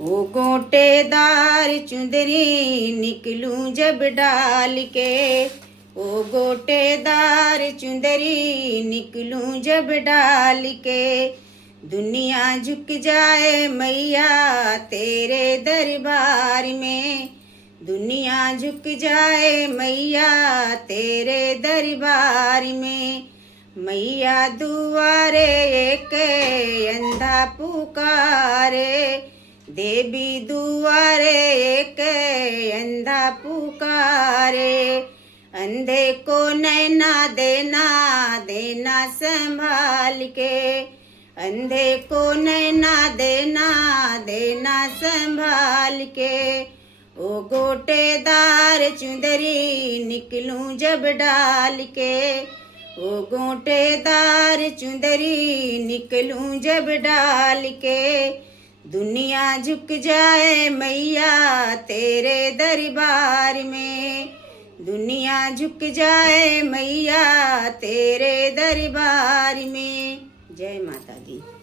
ओ गोटेदार चुंदरी निकलूं जब डाल के, ओ गोटेदार चुंदरी निकलूं जब डाल के, दुनिया झुक जाए मैया तेरे दरबार में, दुनिया झुक जाए मैया तेरे दरबार में। मैया दुआरे एक अंधा पुकारे, देवी दुआरे एक अंधा पुकारे, अंधे को नैना देना देना संभाल के, अंधे को नैना देना देना संभाल के, ओ गोटेदार चुंदरी निकलूं जब डाल के, ओ गोटेदार चुंदरी निकलूं जब डाल के, दुनिया झुक जाए मैया तेरे दरबार में, दुनिया झुक जाए मैया तेरे दरबार में। जय माता दी।